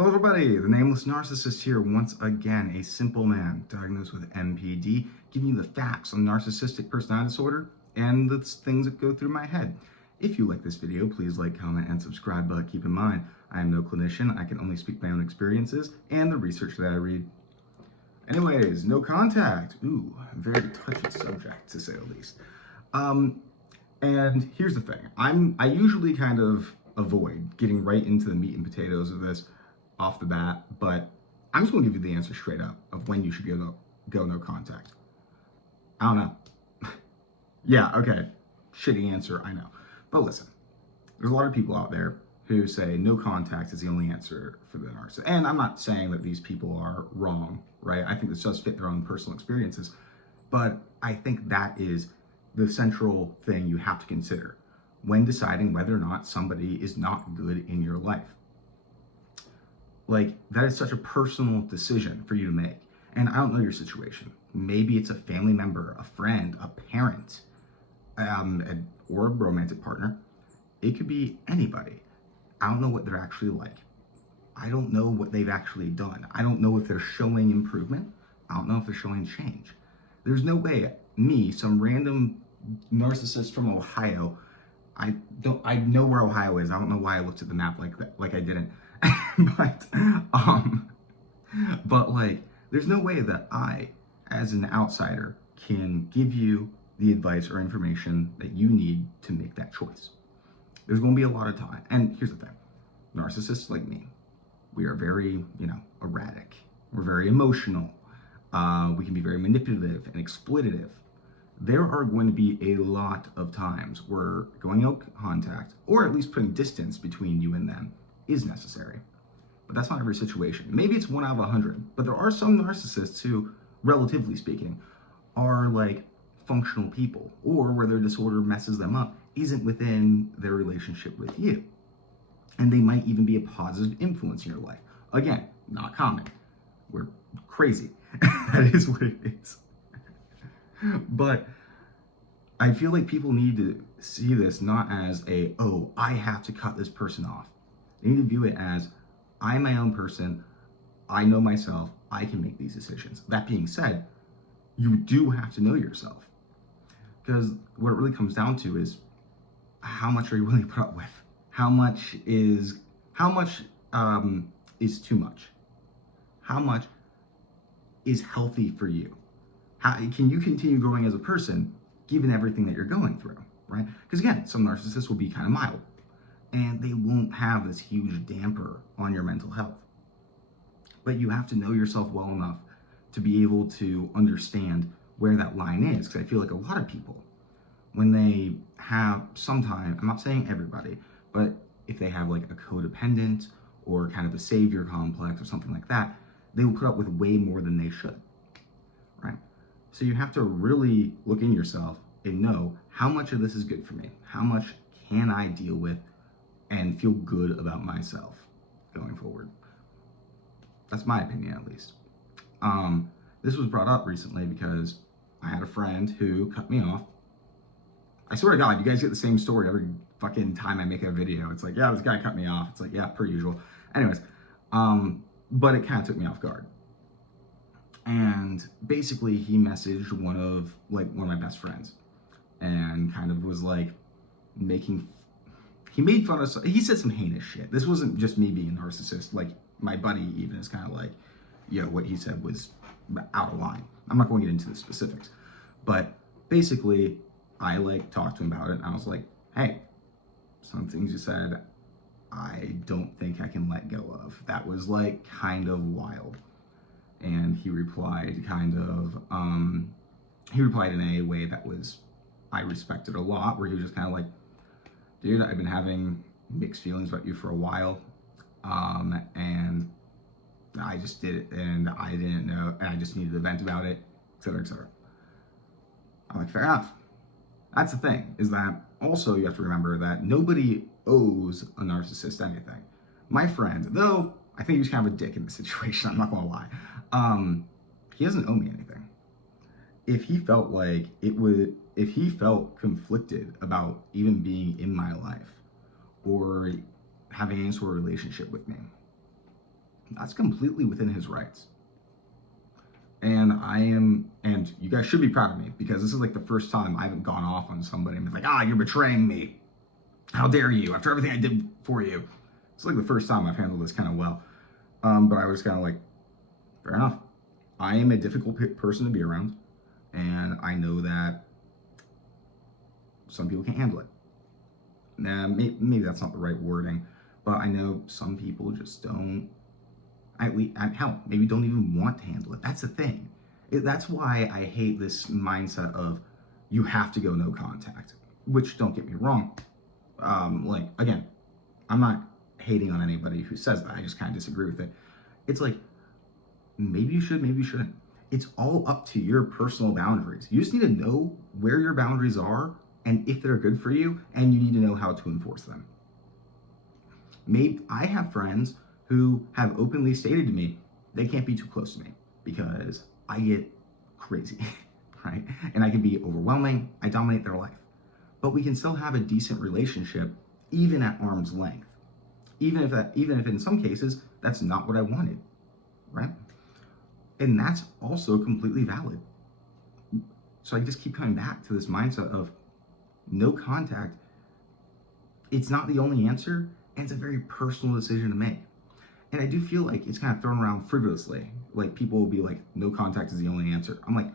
Hello everybody, the Nameless Narcissist here once again, a simple man diagnosed with MPD, giving you the facts on narcissistic personality disorder and the things that go through my head. If you like this video, please like, comment, and subscribe, but keep in mind, I am no clinician, I can only speak my own experiences and the research that I read. Anyways, no contact. Ooh, very touchy subject to say the least. And here's the thing, I usually kind of avoid getting right into the meat and potatoes of this off the bat, but I'm just gonna give you the answer straight up of when you should go no contact. I don't know. Yeah, okay, shitty answer, I know. But listen, there's a lot of people out there who say no contact is the only answer for the narcissist. And I'm not saying that these people are wrong, right? I think this does fit their own personal experiences, but I think that is the central thing you have to consider when deciding whether or not somebody is not good in your life. Like, that is such a personal decision for you to make. And I don't know your situation. Maybe it's a family member, a friend, a parent, or a romantic partner. It could be anybody. I don't know what they're actually like. I don't know what they've actually done. I don't know if they're showing improvement. I don't know if they're showing change. There's no way me, some random narcissist from Ohio, I know where Ohio is. I don't know why I looked at the map like that, like I didn't. but like, there's no way that I, as an outsider, can give you the advice or information that you need to make that choice. There's going to be a lot of time. And here's the thing, narcissists like me, we are very, erratic. We're very emotional. We can be very manipulative and exploitative. There are going to be a lot of times where going no contact, or at least putting distance between you and them, is necessary. But that's not every situation. Maybe it's 1 out of 100, but there are some narcissists who, relatively speaking, are like functional people, or where their disorder messes them up isn't within their relationship with you. And they might even be a positive influence in your life. Again, not common. We're crazy. That is what it is. But I feel like people need to see this not as I have to cut this person off. They need to view it as, I'm my own person, I know myself, I can make these decisions. That being said, you do have to know yourself. Because what it really comes down to is, how much are you willing to put up with? How much is too much? How much is healthy for you? How can you continue growing as a person given everything that you're going through, right? Because again, some narcissists will be kind of mild, and they won't have this huge damper on your mental health. But you have to know yourself well enough to be able to understand where that line is. Because I feel like a lot of people, when they have sometimes, I'm not saying everybody, but if they have like a codependent or kind of a savior complex or something like that, they will put up with way more than they should, right? So you have to really look in yourself and know, how much of this is good for me? How much can I deal with and feel good about myself going forward? That's my opinion, at least. This was brought up recently because I had a friend who cut me off. I swear to God, you guys get the same story every fucking time I make a video. It's like, yeah, this guy cut me off. It's like, yeah, per usual. Anyways, but it kind of took me off guard. And basically he messaged one of my best friends and kind of was like he made fun of, he said some heinous shit. This wasn't just me being a narcissist. Like, my buddy even is kind of like, what he said was out of line. I'm not going to get into the specifics, but basically I talked to him about it, and I was like, hey, some things you said, I don't think I can let go of. That was kind of wild. And he replied in a way that was, I respected a lot, where he was just kind of like, dude, I've been having mixed feelings about you for a while, and I just did it, and I didn't know, and I just needed to vent about it, etc., etc. I'm like, fair enough. That's the thing, is that also you have to remember that nobody owes a narcissist anything. My friend, though I think he was kind of a dick in this situation, I'm not gonna lie, he doesn't owe me anything. If he felt conflicted about even being in my life or having any sort of relationship with me, that's completely within his rights. And and you guys should be proud of me, because this is like the first time I haven't gone off on somebody and been like, you're betraying me. How dare you, after everything I did for you. It's like the first time I've handled this kind of well. But I was kind of like, fair enough. I am a difficult person to be around, and I know that some people can't handle it. Now, maybe that's not the right wording, but I know some people just don't, hell, maybe don't even want to handle it. That's the thing. That's why I hate this mindset of you have to go no contact, which, don't get me wrong. Again, I'm not hating on anybody who says that. I just kind of disagree with it. It's like, maybe you should, maybe you shouldn't. It's all up to your personal boundaries. You just need to know where your boundaries are and if they're good for you, and you need to know how to enforce them. Maybe I have friends who have openly stated to me they can't be too close to me because I get crazy, right? And I can be overwhelming. I dominate their life. But we can still have a decent relationship even at arm's length. Even if in some cases that's not what I wanted, right? And that's also completely valid. So I just keep coming back to this mindset of no contact. It's not the only answer, and it's a very personal decision to make. And I do feel like it's kind of thrown around frivolously. Like, people will be like, no contact is the only answer. I'm like,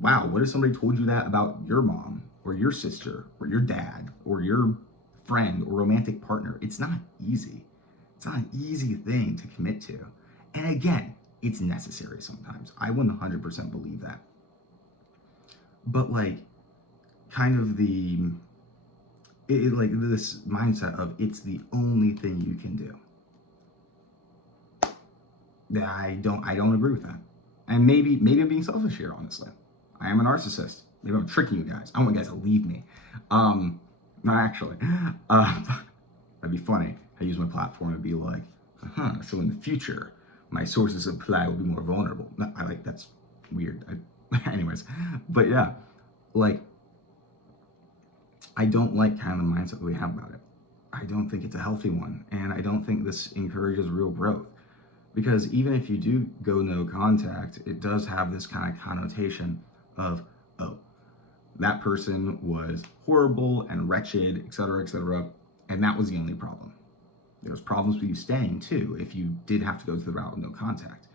wow, what if somebody told you that about your mom or your sister or your dad or your friend or romantic partner? It's not easy. It's not an easy thing to commit to. And again, it's necessary sometimes. I 100% believe that. But like, kind of like this mindset of it's the only thing you can do. I don't agree with that. And maybe I'm being selfish here, honestly. I am a narcissist. Maybe I'm tricking you guys. I want you guys to leave me. Not actually. That'd be funny. I use my platform to be like, so in the future, my sources of supply will be more vulnerable. That's weird. Anyways, but yeah, like, I don't like kind of the mindset that we have about it. I don't think it's a healthy one, and I don't think this encourages real growth. Because even if you do go no contact, it does have this kind of connotation of, that person was horrible and wretched, etc., and that was the only problem. There's problems with you staying too, if you did have to go to the route of no contact.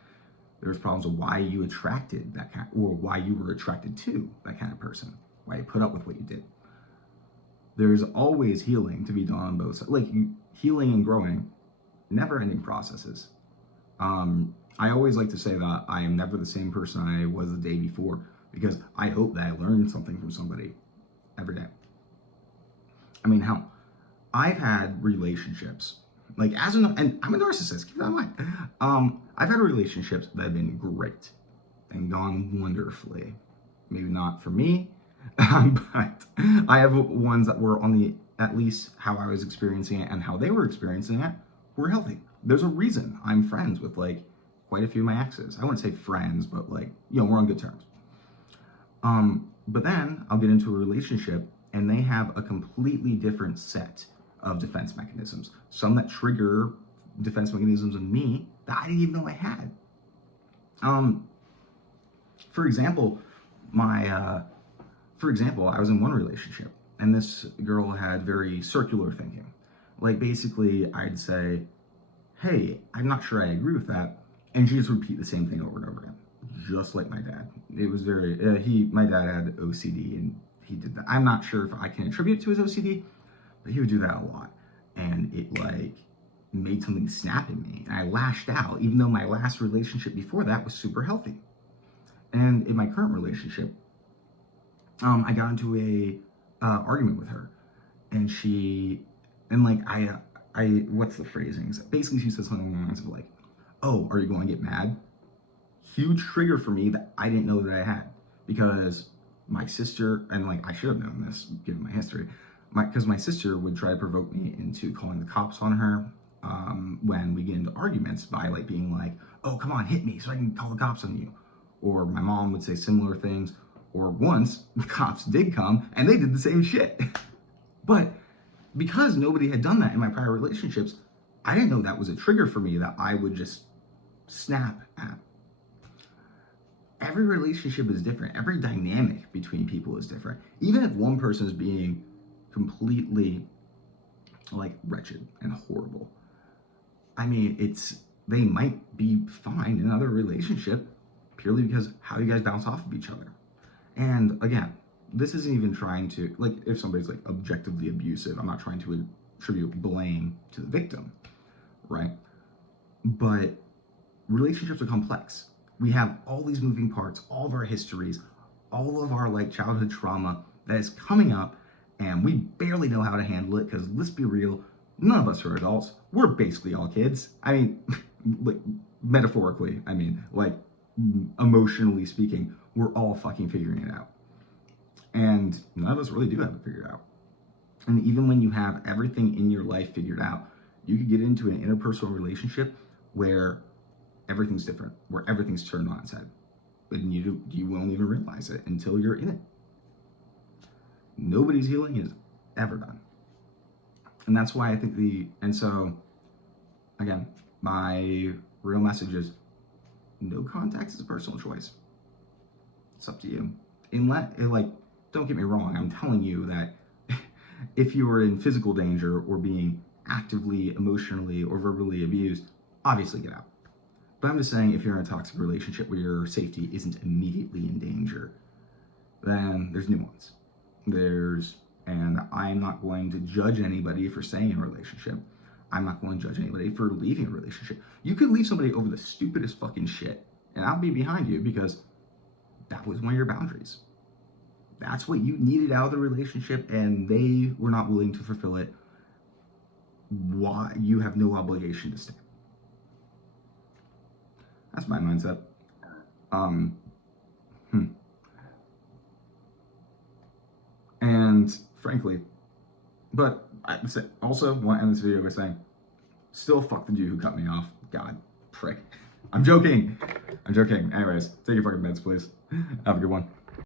There's problems with why you attracted that kind, or why you were attracted to that kind of person, why you put up with what you did. There's always healing to be done on both sides. Like, healing and growing, never-ending processes. I always like to say that I am never the same person I was the day before, because I hope that I learned something from somebody every day. I mean, hell, I've had relationships, and I'm a narcissist, keep that in mind. I've had relationships that have been great and gone wonderfully. Maybe not for me, but I have ones that were at least how I was experiencing it and how they were experiencing it were healthy. There's a reason I'm friends with like quite a few of my exes. I wouldn't say friends, but like, we're on good terms. But then I'll get into a relationship and they have a completely different set of defense mechanisms. Some that trigger defense mechanisms in me that I didn't even know I had. For example, I was in one relationship and this girl had very circular thinking. Like, basically I'd say, hey, I'm not sure I agree with that. And she just repeat the same thing over and over again, just like my dad. It was my dad had OCD and he did that. I'm not sure if I can attribute it to his OCD, but he would do that a lot. And it like made something snap in me. And I lashed out, even though my last relationship before that was super healthy. And in my current relationship, I got into a argument with her, and what's the phrasing? Basically, she said something along the lines of like, oh, are you going to get mad? Huge trigger for me that I didn't know that I had, because my sister, and like I should have known this given my history, because my sister would try to provoke me into calling the cops on her when we get into arguments by like being like, oh, come on, hit me so I can call the cops on you. Or my mom would say similar things. Or once the cops did come and they did the same shit. But because nobody had done that in my prior relationships, I didn't know that was a trigger for me that I would just snap at. Every relationship is different. Every dynamic between people is different. Even if one person is being completely like wretched and horrible, I mean, they might be fine in another relationship purely because how you guys bounce off of each other. And again, this isn't even trying to, like, if somebody's like objectively abusive, I'm not trying to attribute blame to the victim, right? But relationships are complex. We have all these moving parts, all of our histories, all of our like childhood trauma that is coming up, and we barely know how to handle it because let's be real, none of us are adults. We're basically all kids. I mean, like metaphorically, I mean, like emotionally speaking, we're all fucking figuring it out. And none of us really do have it figured out. And even when you have everything in your life figured out, you could get into an interpersonal relationship where everything's different, where everything's turned on its head. And you won't even realize it until you're in it. Nobody's healing is ever done. And that's why I think and so, again, my real message is no contact is a personal choice. It's up to you. Don't get me wrong, I'm telling you that if you are in physical danger or being actively, emotionally, or verbally abused, obviously get out. But I'm just saying, if you're in a toxic relationship where your safety isn't immediately in danger, then there's nuance. And I'm not going to judge anybody for staying in a relationship. I'm not going to judge anybody for leaving a relationship. You could leave somebody over the stupidest fucking shit, and I'll be behind you because that was one of your boundaries. That's what you needed out of the relationship, and they were not willing to fulfill it. Why? You have no obligation to stay. That's my mindset. And frankly, but I also want to end this video by saying, still fuck the dude who cut me off. God, prick. I'm joking. Anyways, take your fucking meds, please. Have a good one.